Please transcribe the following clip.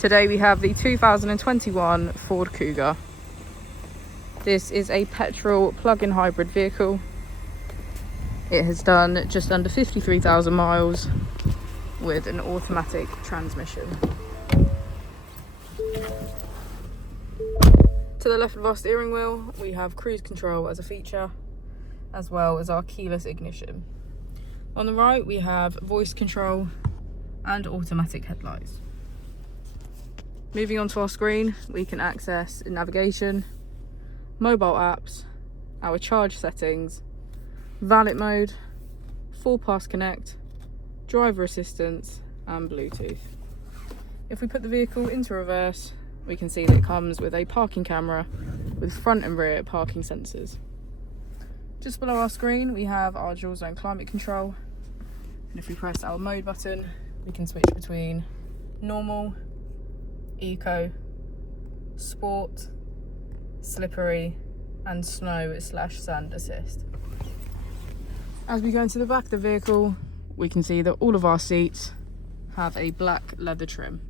Today we have the 2021 Ford Kuga. This is a petrol plug-in hybrid vehicle. It has done just under 53,000 miles with an automatic transmission. To the left of our steering wheel, we have cruise control as a feature, as well as our keyless ignition. On the right, we have voice control and automatic headlights. Moving on to our screen, we can access navigation, mobile apps, our charge settings, valet mode, full pass connect, driver assistance and Bluetooth. If we put the vehicle into reverse, we can see that it comes with a parking camera with front and rear parking sensors. Just below our screen we have our dual zone climate control, and if we press our mode button we can switch between normal, eco, sport, slippery and snow/sand assist. As we go into the back of the vehicle, we can see that all of our seats have a black leather trim.